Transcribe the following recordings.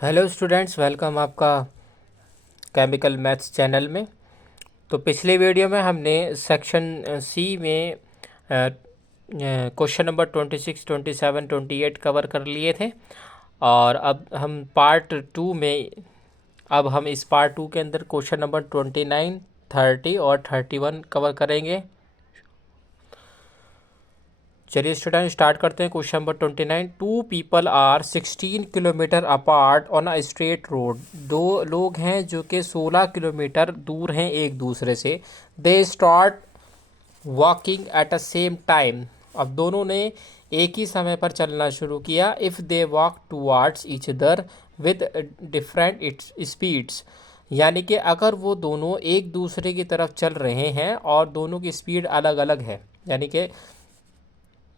Hello students, welcome आपका chemical maths channel में। तो पिछले वीडियो में हमने सेक्शन सी में क्वेश्चन नंबर 26, 27, 28 कवर कर लिए थे। और अब हम पार्ट टू में अब हम इस पार्ट टू के अंदर क्वेश्चन नंबर 29, 30 और 31 कवर करेंगे। चलिए स्टूडेंट स्टार्ट करते हैं। Question number 29, two people are 16 kilometre apart on a straight road. दो लोग हैं जो कि 16 किलोमीटर दूर हैं एक दूसरे से। They start walking at a same time. अब दोनों ने एक ही समय पर चलना शुरू किया। If they walk towards each other with different it's speeds, यानी कि अगर वो दोनों एक दूसरे की तरफ चल रहे हैं और दोनों की स्पीड अलग अलग है,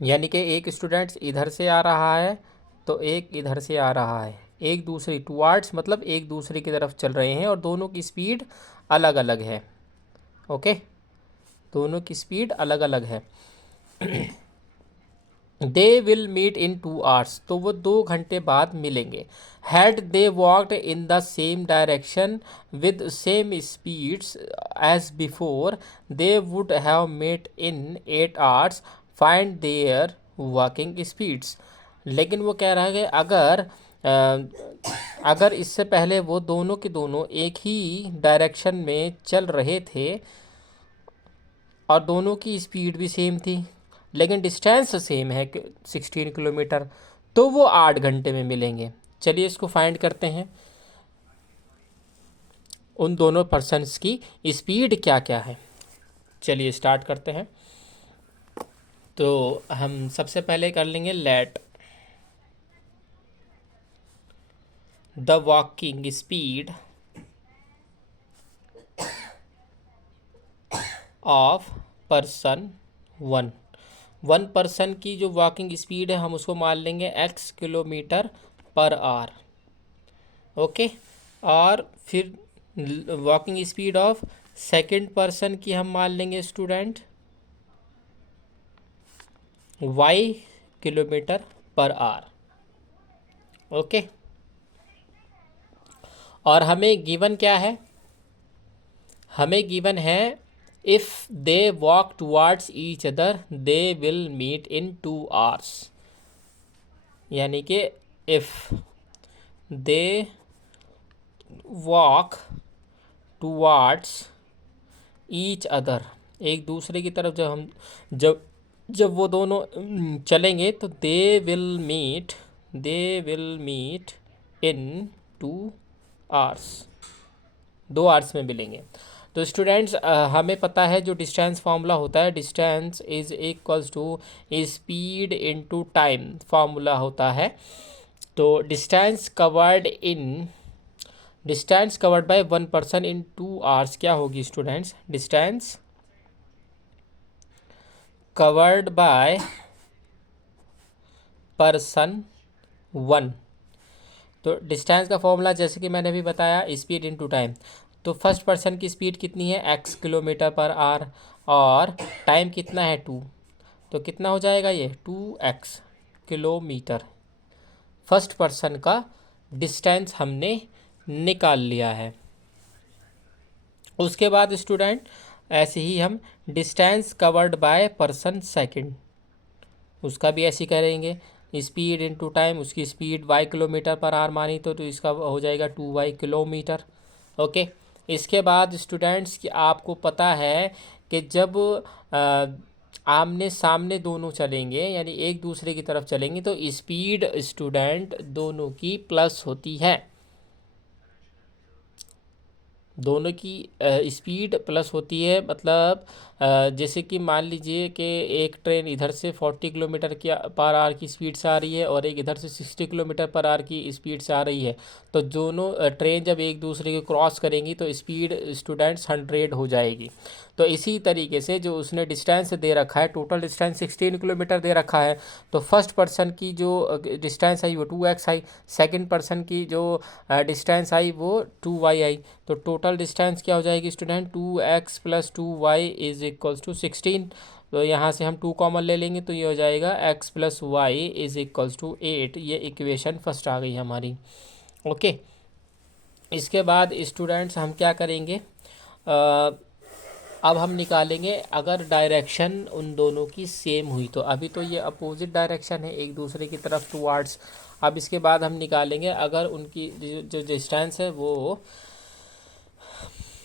यानी कि एक स्टूडेंट इधर से आ रहा है तो एक इधर से आ रहा है, एक दूसरे टुवार्ड्स मतलब एक दूसरे की तरफ चल रहे हैं और दोनों की स्पीड अलग अलग है। ओके, दोनों की स्पीड अलग अलग है। They will meet in 2 hours, तो वो 2 घंटे बाद मिलेंगे। Had they walked in the same direction with same speeds as before, they would have met in 8 hours. Find their walking speeds. लेकिन वो कह रहा है कि अगर इससे पहले वो दोनों के दोनों एक ही डायरेक्शन में चल रहे थे और दोनों की स्पीड भी सेम थी, लेकिन डिस्टेंस सेम है 16 किलोमीटर, तो वो 8 घंटे में मिलेंगे। चलिए इसको फाइंड करते हैं। उन दोनों पर्सन्स की स्पीड क्या क्या है। चलिए स्टार्ट करते हैं। तो हम सबसे पहले कर लेंगे let the walking speed of person one. One person की जो वॉकिंग स्पीड है हम उसको मान लेंगे x kilometre per hour. Okay, और फिर walking speed of second person की हम मान लेंगे student y kilometre per hour. Okay, और हमें गिवन क्या है? हमें गिवन है if they walk towards each other they will meet in 2 hours, यानी कि if they walk towards each other, एक दूसरे की तरफ जब जब वो दोनों चलेंगे तो they will meet in 2 hours, 2 hours में मिलेंगे। तो स्टूडेंट्स हमें पता है जो डिस्टेंस फार्मूला होता है, distance is equals to speed into time formula होता है। तो distance covered by one person in 2 hours क्या होगी students? Distance covered by person one. तो डिस्टेंस का फॉर्मूला जैसे कि मैंने भी बताया, स्पीड इनटू टाइम। तो फर्स्ट पर्सन की स्पीड कितनी है? x किलोमीटर पर आवर, और टाइम कितना है 2, तो कितना हो जाएगा ये 2x किलोमीटर। फर्स्ट पर्सन का डिस्टेंस हमने निकाल लिया है। उसके बाद स्टूडेंट ऐसे ही हम distance covered by person second, उसका भी ऐसे ही करेंगे। स्पीड इनटू टाइम, उसकी speed y kilometre per our मानी तो इसका हो जाएगा 2y किलोमीटर। ओके, इसके बाद स्टूडेंट्स कि आपको पता है कि जब आमने सामने दोनों चलेंगे यानी एक दूसरे की तरफ चलेंगे तो स्पीड स्टूडेंट दोनों की प्लस होती है। दोनों की स्पीड प्लस होती है, मतलब जैसे कि मान लीजिए कि एक ट्रेन इधर से 40 किलोमीटर की पर आवर की स्पीड से आ रही है और एक इधर से 60 किलोमीटर पर आवर की स्पीड से आ रही है, तो दोनों ट्रेन जब एक दूसरे को क्रॉस करेंगी तो स्पीड स्टूडेंट्स 100 हो जाएगी। तो इसी तरीके से जो उसने डिस्टेंस दे रखा है, टोटल डिस्टेंस 16 किलोमीटर दे रखा है, तो फर्स्ट पर्सन की जो डिस्टेंस आई वो 2x आई, सेकंड पर्सन की जो डिस्टेंस आई वो 2y आई। तो टोटल डिस्टेंस क्या हो जाएगी student? 2x plus 2y is equals to 16। तो यहाँ से हम 2 कॉमन ले लेंगे तो ये हो जाएगा x plus y is equals to 8। ये इक्वेशन फर्स्ट आ गई हमारी। ओके। इसके बाद स्टूडेंट्स हम क्या करेंगे, अ, अब हम निकालेंगे अगर डायरेक्शन उन दोनों की सेम हुई तो। अभी तो ये अपोजिट डायरेक्शन है एक दूसरे की तरफ टुवार्ड्स। अब इसके बाद हम निकालेंगे अगर उनकी जो डिस्टेंस है वो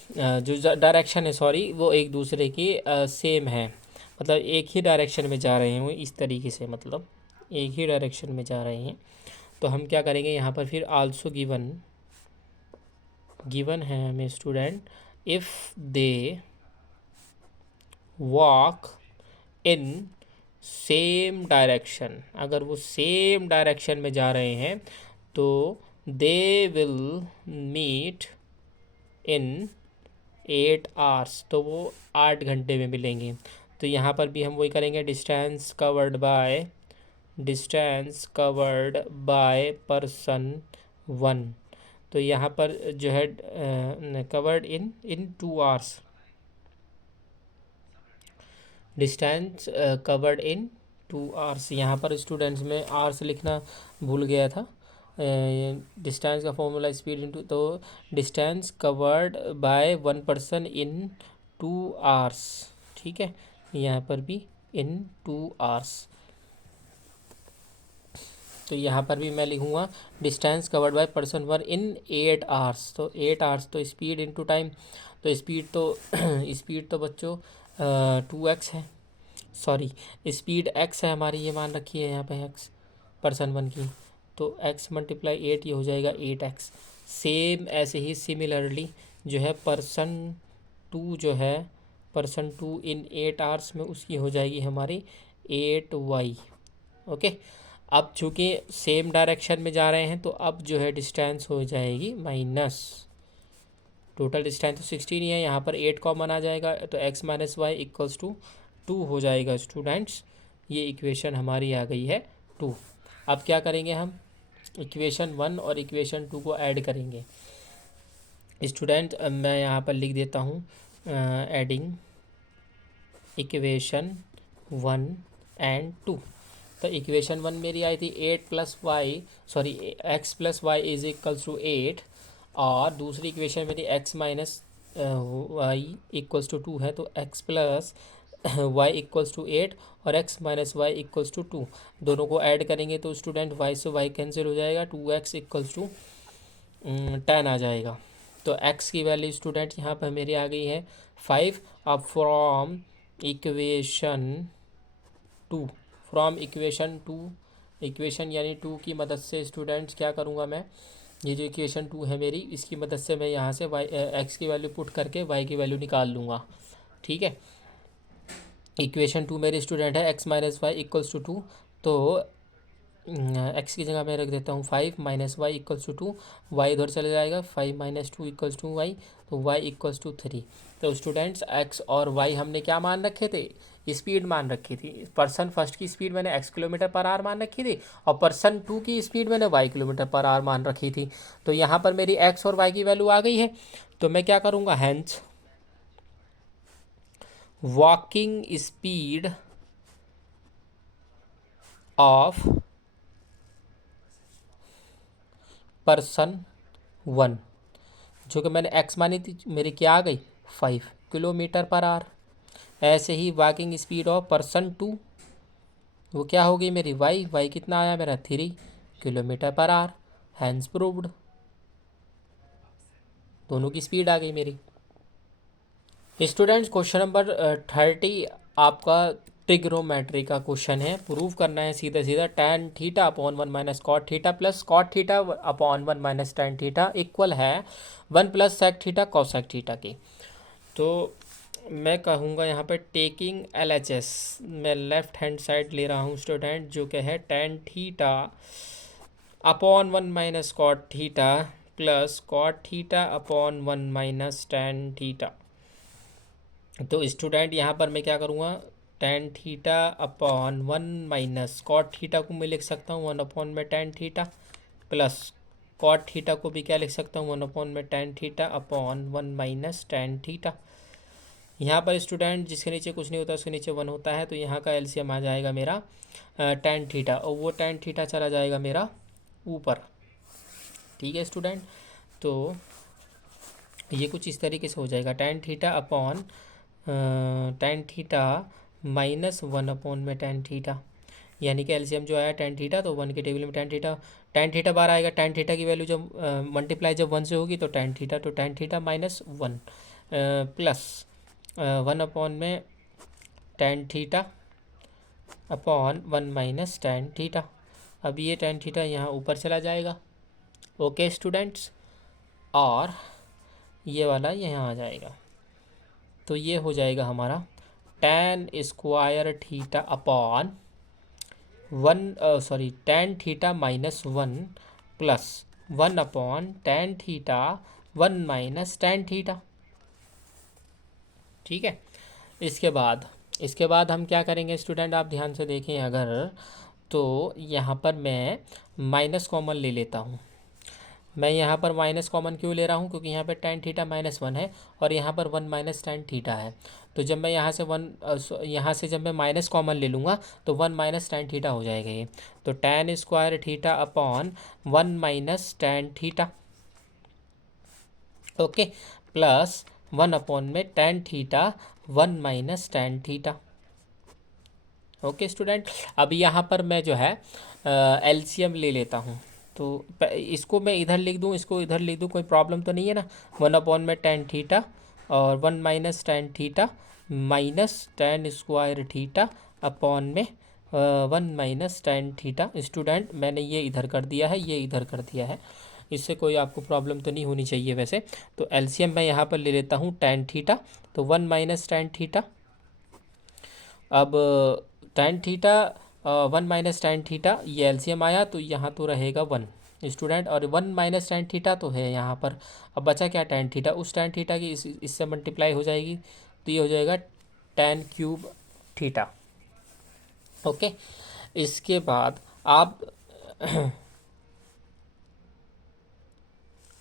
जो डायरेक्शन है सॉरी वो एक दूसरे की सेम है, मतलब एक ही डायरेक्शन में जा रहे हैं वो, इस तरीके से मतलब एक ही डायरेक्शन में जा रहे हैं। तो हम क्या करेंगे यहाँ पर फिर आल्सो गिवन गिवन है हमें student, if they walk in same direction, अगर वो सेम डायरेक्शन में जा रहे हैं तो they will meet in 8 hours, तो वो 8 घंटे में मिलेंगे। तो यहाँ पर भी हम वही करेंगे, डिस्टेंस कवर्ड बाय पर्सन 1। तो यहाँ पर जो है covered in 2 hours, distance covered in 2 hours. यहाँ पर स्टूडेंट्स में आवर्स लिखना भूल गया था। डिस्टेंस का फॉर्मूला स्पीड इनटू, तो distance covered bye 1 person in 2 hours, ठीक है। यहाँ पर भी इन 2 आवर्स, तो यहाँ पर भी मैं लिखूँगा distance covered by person 1 in 8 hours. तो 8 आवर्स तो स्पीड इनटू टाइम, तो स्पीड तो स्पीड तो बच्चों 2x है, सॉरी स्पीड x है हमारी, ये मान रखी है यहाँ पे x पर्सन 1 की, तो x मल्टीप्लाई 8 ये हो जाएगा 8x। सेम ऐसे ही सिमिलरली जो है पर्सन 2 इन 8 आवर्स में उसकी हो जाएगी हमारी 8y। ओके। अब चूँकि सेम डायरेक्शन में जा रहे हैं तो अब जो है डिस्टेंस हो जाएगी माइनस, टोटल डिस्टेंस तो 16 ही है, यहाँ पर 8 कॉमन आ जाएगा तो x minus y equals to 2 हो जाएगा स्टूडेंट्स। ये इक्वेशन हमारी आ गई है 2। अब क्या करेंगे हम, इक्वेशन 1 और इक्वेशन 2 को ऐड करेंगे स्टूडेंट। मैं यहाँ पर लिख देता हूँ एडिंग इक्वेशन 1 एंड 2। तो इक्वेशन 1 मेरी आई थी 8 plus y sorry x plus y is equals to 8, और दूसरी इक्वेशन मेरी x minus y equals to 2 है, तो x plus y equals to 8 और x minus y equals to 2, दोनों को ऐड करेंगे तो स्टूडेंट y से y कैंसिल हो जाएगा, 2x इक्वल्स टू 10 आ जाएगा। तो x की वैल्यू स्टूडेंट यहाँ पर मेरी आ गई है 5। अब फ्रॉम इक्वेशन 2 इक्वेशन यानी 2 की मदद से स्टूडेंट्स क्या करूँगा मैं, ये जो इक्वेशन 2 है मेरी, इसकी मदद से मैं यहाँ से x की वैल्यू पुट करके y की वैल्यू निकाल लूँगा, ठीक है। इक्वेशन 2 मेरे स्टूडेंट है x minus y equals to 2, तो x की जगह मैं रख देता हूँ 5 minus y equals to 2, y इधर चले जाएगा 5 माइनस 2 इक्वल्स टू वाई, तो y इक्वल्स टू 3। तो स्टूडेंट्स x और y हमने क्या मान रखे थे, स्पीड मान रखी थी। पर्सन फर्स्ट की स्पीड मैंने x किलोमीटर पर आवर मान रखी थी और पर्सन 2 की स्पीड मैंने y किलोमीटर पर आवर मान रखी थी। तो यहाँ पर मेरी x और y की वैल्यू आ गई है, तो मैं क्या करूँगा, hence walking speed of person 1, जो कि मैंने x मानी थी मेरी क्या आ गई 5 किलोमीटर पर आवर। ऐसे ही वॉकिंग स्पीड ऑफ पर्सन 2 वो क्या हो गई मेरी y कितना आया मेरा 3 kilometre per our, hence proved, दोनों की स्पीड आ गई मेरी। स्टूडेंट्स क्वेश्चन नंबर 30 आपका ट्रिग्नोमेट्री का क्वेश्चन है। प्रूव करना है सीधा सीधा tan theta upon 1 minus cot theta plus cot theta upon 1 minus tan theta equal है 1 plus sec theta cosec theta की। तो मैं कहूँगा यहाँ पे टेकिंग LHS, मैं लेफ्ट हैंड साइड ले रहा हूँ स्टूडेंट, जो कि है tan theta upon 1 minus cot theta plus cot theta upon 1 minus tan theta. तो स्टूडेंट यहाँ पर मैं क्या करूँगा, tan theta upon 1 minus cot theta को मैं लिख सकता हूँ 1 अपॉन में tan theta, plus cot theta को भी क्या लिख सकता हूँ 1 अपॉन में tan theta upon 1 minus tan theta. यहाँ पर स्टूडेंट जिसके नीचे कुछ नहीं होता उसके नीचे 1 होता है, तो यहाँ का एलसीएम आ जाएगा मेरा tan थीटा, और वो tan थीटा चला जाएगा मेरा ऊपर, ठीक है स्टूडेंट। तो ये कुछ इस तरीके से हो जाएगा, tan theta upon tan theta minus one upon में टेन थीटा, यानी कि एलसीएम जो आया टेन थीटा, तो वन के टेबल में टेन थीटा बार आएगा। टेन थीटा की वैल्यू जब मल्टीप्लाई जब वन से होगी तो tan theta minus one plus one upon में tan theta upon one minus tan theta. अब ये टेन थीटा यहाँ ऊपर चला जाएगा। ओके स्टूडेंट्स, और ये वाला यहाँ आ जाएगा, तो ये हो जाएगा हमारा ten square theta upon tan theta minus one plus one upon tan theta one minus tan theta. ठीक है, इसके बाद हम क्या करेंगे स्टूडेंट, आप ध्यान से देखें अगर, तो यहाँ पर मैं माइनस कॉमन ले लेता हूँ। मैं यहाँ पर माइनस कॉमन क्यों ले रहा हूँ, क्योंकि यहाँ पर टेन थीटा माइनस वन है और यहाँ पर वन माइनस टेन थीटा है। तो जब मैं यहाँ से जब मैं माइनस कॉमन ले लूँगा तो वन माइनस टेन थीटा हो जाएगा ये। तो tan square theta upon one minus tan theta, okay, plus one upon में tan theta one minus tan theta. Okay student, अब यहाँ पर मैं जो है एलसीएम ले लेता हूँ। तो इसको मैं इधर लिख दूँ, इसको इधर लिख दूँ, कोई प्रॉब्लम तो नहीं है ना। वन अपॉन में टेन थीटा और one minus tan theta minus tan square theta upon में one minus tan theta. Student मैंने ये इधर कर दिया है, ये इधर कर दिया है, इससे कोई आपको प्रॉब्लम तो नहीं होनी चाहिए वैसे। तो एलसीएम मैं यहाँ पर ले लेता हूँ टेन थीटा, तो वन माइनस टेन थीटा। अब ten theta one minus tan theta, ये एलसीएम आया तो यहाँ तो रहेगा वन स्टूडेंट, और वन माइनस टेन थीटा तो है यहाँ पर। अब बचा क्या, टेन थीटा, उस टेन थीटा की इससे मल्टीप्लाई हो जाएगी, तो ये हो जाएगा टेन क्यूब थीटा। ओके, इसके बाद आप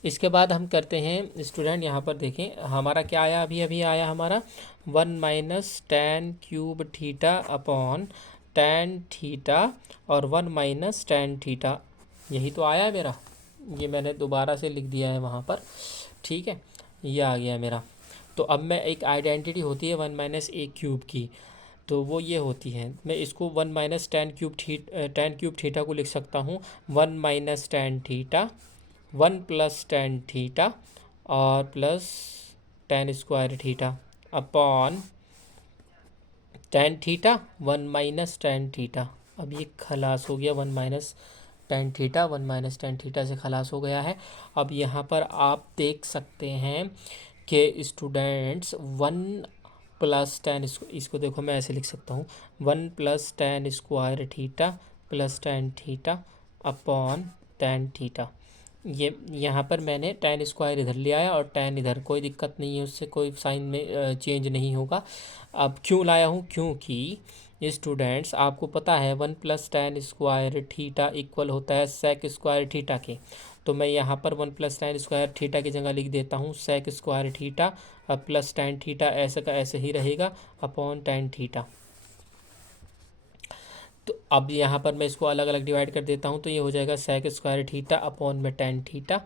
इसके बाद हम करते हैं स्टूडेंट, यहाँ पर देखें हमारा क्या आया, अभी अभी आया हमारा one minus tan cube theta upon tan theta और वन माइनस टेन थीटा, यही तो आया है मेरा। ये मैंने दोबारा से लिख दिया है वहाँ पर, ठीक है, ये आ गया मेरा। तो अब मैं एक आइडेंटिटी होती है वन माइनस ए क्यूब की, तो वो ये होती है, मैं इसको one minus tan cube theta को लिख सकता हूँ one minus tan theta one plus tan theta और plus tan square theta upon tan theta one minus tan theta. अब ये खलास हो गया, one minus tan theta one minus tan theta से खलास हो गया है। अब यहाँ पर आप देख सकते हैं कि स्टूडेंट्स वन प्लस टेन, इसको देखो मैं ऐसे लिख सकता हूँ one plus tan square theta plus tan theta upon tan theta. ये यहाँ पर मैंने टेन स्क्वायर इधर ले आया और टेन इधर, कोई दिक्कत नहीं है, उससे कोई साइन में चेंज नहीं होगा। अब क्यों लाया हूँ, क्योंकि स्टूडेंट्स आपको पता है one plus tan square theta equal होता है सेक स्क्वायर थीटा के। तो मैं यहाँ पर one plus tan square theta की जगह लिख देता हूँ sec square theta plus tan theta, ऐसे का ऐसे ही रहेगा अपॉन टेन थीटा। तो अब यहाँ पर मैं इसको अलग अलग डिवाइड कर देता हूँ, तो ये हो जाएगा सेक स्क्वायर थीटा अपॉन में tan theta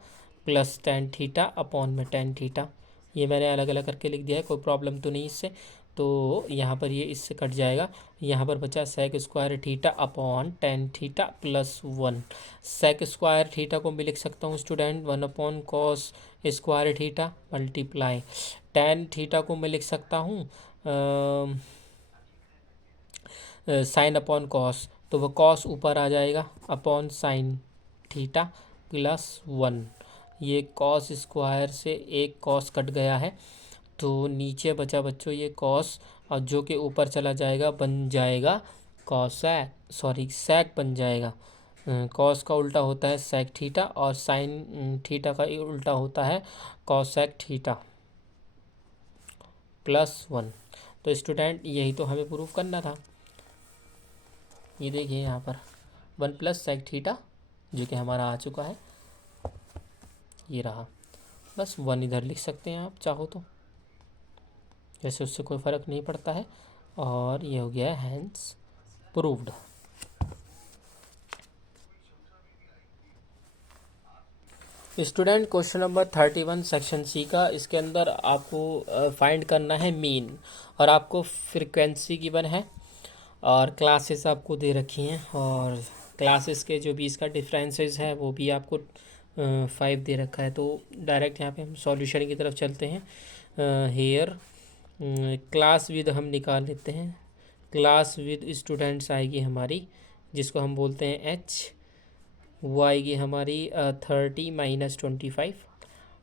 plus tan theta upon में टेन थीटा। ये मैंने अलग अलग करके लिख दिया है, कोई प्रॉब्लम तो नहीं इससे। तो यहाँ पर ये इससे कट जाएगा, यहाँ पर बचा sec square theta upon tan theta plus one. Sec square theta को मैं लिख सकता हूँ student one upon cos square theta multiply tan theta को मैं लिख सकता हूँ साइन अपॉन कॉस, तो वह कॉस ऊपर आ जाएगा upon sine theta plus one. ये कॉस स्क्वायर से एक कॉस कट गया है, तो नीचे बचा बच्चों ये कॉस, और जो कि ऊपर चला जाएगा बन जाएगा सेक बन जाएगा। कॉस का उल्टा होता है सेक थीटा और साइन थीटा का उल्टा होता है कॉसेक थीटा प्लस वन। तो स्टूडेंट यही तो हमें प्रूफ करना था। ये देखिए यहाँ पर वन प्लस सेक थीटा जो कि हमारा आ चुका है, ये रहा। बस वन इधर लिख सकते हैं आप चाहो तो, जैसे उससे कोई फ़र्क नहीं पड़ता है। और ये हो गया है hence proved. Student question number 31 section C का, इसके अंदर आपको फाइंड करना है मीन, और आपको फ्रीक्वेंसी गिवन है और क्लासेस आपको दे रखी हैं, और क्लासेस के जो भी इसका डिफरेंसेस है वो भी आपको 5 दे रखा है। तो डायरेक्ट यहाँ पे हम सॉल्यूशन की तरफ चलते हैं। हेयर क्लास विद हम निकाल लेते हैं। क्लास विद स्टूडेंट्स आएगी हमारी, जिसको हम बोलते हैं एच। वो आएगी हमारी 30 माइनस 25,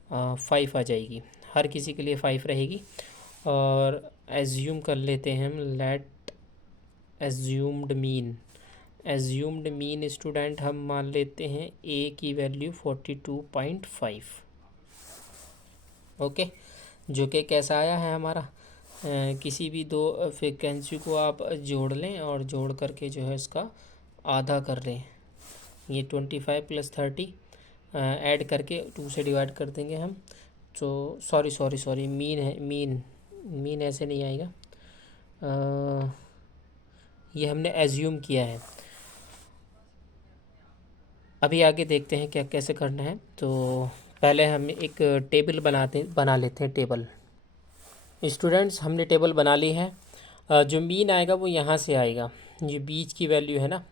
5 आ जाएगी। हर किसी के लिए 5 रहेगी। और एज्यूम कर लेते हैं हम, लेट एज्यूम्ड मीन स्टूडेंट हम मान लेते हैं ए की वैल्यू 42.5। ओके, जो कि कैसा आया है हमारा, किसी भी दो फ्रिक्वेंसी को आप जोड़ लें और जोड़ करके जो है इसका आधा कर लें। ये 25 प्लस 30 ऐड करके 2 से डिवाइड कर देंगे हम। तो सॉरी मीन है, मीन ऐसे नहीं आएगा। ये हमने एज्यूम किया है। अभी आगे देखते हैं क्या कैसे करना है। तो पहले हम एक टेबल बना लेते हैं। टेबल स्टूडेंट्स हमने टेबल बना ली है। जो मीन आएगा वो यहाँ से आएगा, ये बीच की वैल्यू है ना,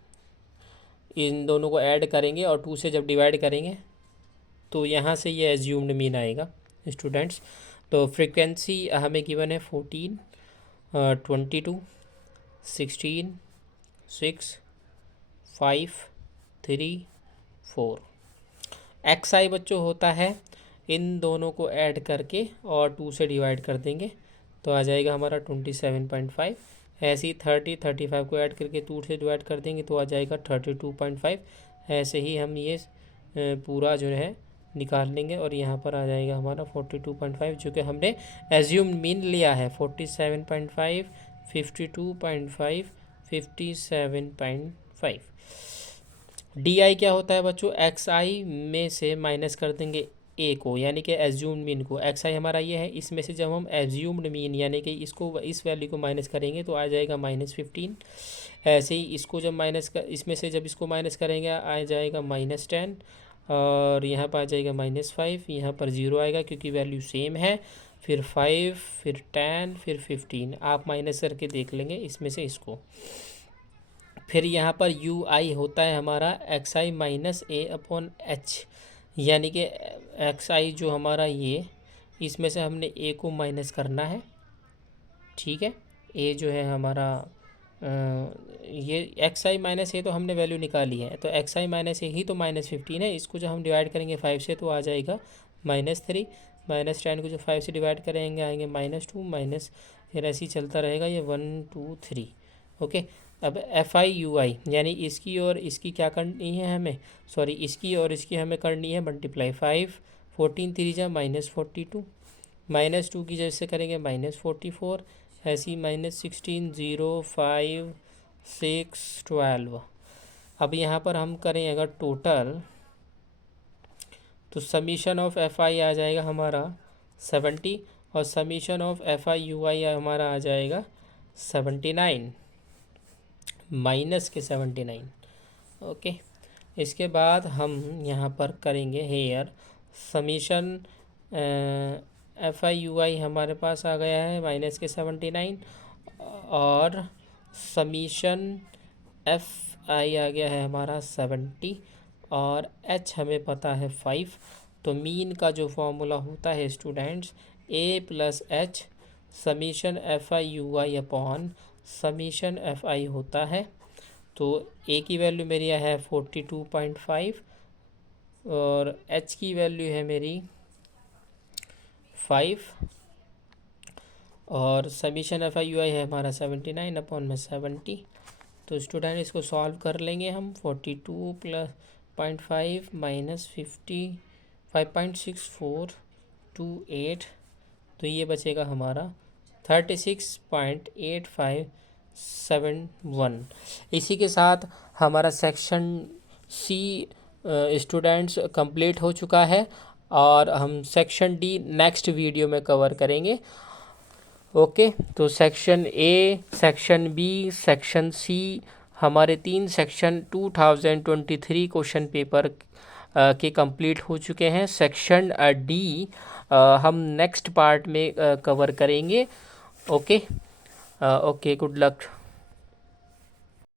इन दोनों को ऐड करेंगे और 2 से जब डिवाइड करेंगे तो यहाँ से ये एज्यूम्ड मीन आएगा स्टूडेंट्स। तो फ्रीक्वेंसी हमें गिवन है 14, 22, 16, 6, 5, 3, 4। एक्स आई बच्चों होता है इन दोनों को ऐड करके और 2 से डिवाइड कर देंगे तो आ जाएगा हमारा 27.5। ऐसे ही 35 को ऐड करके 2 से डिवाइड कर देंगे तो आ जाएगा 32.5। ऐसे ही हम ये पूरा जो है निकाल लेंगे और यहाँ पर आ जाएगा हमारा 42.5, जो कि हमने एज्यूम मीन लिया है। 47.5, 52.5, 57.5। डी आई क्या होता है बच्चों, एक्स आई में से माइनस कर देंगे ए को, यानी कि एज्यूम्ड मीन को। एक्स आई हमारा ये है, इसमें से जब हम एज्यूम्ड मीन यानी कि इसको इस वैल्यू को माइनस करेंगे तो आ जाएगा -15। ऐसे ही इसको जब इसमें से जब इसको माइनस करेंगे आ जाएगा -10, और यहाँ पर आ जाएगा -5। यहाँ पर 0 आएगा क्योंकि वैल्यू सेम है। फिर 5, फिर 10, फिर 15। आप माइनस करके देख लेंगे इसमें से इसको। फिर यहाँ पर यू आई होता है हमारा एक्स आई माइनस ए अपॉन एच, यानी कि एक्स आई जो हमारा ये, इसमें से हमने ए को माइनस करना है। ठीक है, ए जो है हमारा ये एक्स आई माइनस ए तो हमने वैल्यू निकाली है, तो एक्स आई माइनस ए ही तो -15 है। इसको जब हम डिवाइड करेंगे 5 से तो आ जाएगा -3। -10 को जो 5 से डिवाइड करेंगे आएंगे -2 माइनस, फिर ऐसे ही चलता रहेगा ये 1 2 3। ओके, अब एफ आई यू आई यानी इसकी और इसकी क्या करनी है हमें, सॉरी इसकी और इसकी हमें करनी है मल्टीप्लाई। 5 14 3 जा -42, -2 की जैसे करेंगे -44, ऐसी -16 0 5 6 12। अब यहाँ पर हम करें अगर टोटल तो समीशन ऑफ एफ आई आ जाएगा हमारा 70 और summation of F I U I हमारा आ जाएगा 79 -79। ओके, इसके बाद हम यहाँ पर करेंगे here summation F I U I हमारे पास आ गया है -79, और समीशन एफ आई आ गया है हमारा 70, और एच हमें पता है 5। तो मीन का जो फॉर्मूला होता है students, A plus H summation F I U I upon summation F आई होता है। तो ए की वैल्यू मेरी है 42.5 और एच की वैल्यू है मेरी 5, और समीशन एफ आई यू आई है हमारा 79 अपॉन में 70। तो स्टूडेंट इसको सॉल्व कर लेंगे हम। 42 प्लस 0.5 माइनस 50 5.6428, तो ये बचेगा हमारा 36.8571। इसी के साथ हमारा सेक्शन सी स्टूडेंट्स कंप्लीट हो चुका है, और हम सेक्शन डी नेक्स्ट वीडियो में कवर करेंगे। ओके, तो section A, section B, section C हमारे 3 सेक्शन 2023 क्वेश्चन पेपर के कंप्लीट हो चुके हैं। सेक्शन डी हम नेक्स्ट पार्ट में कवर करेंगे। Okay, okay, good luck.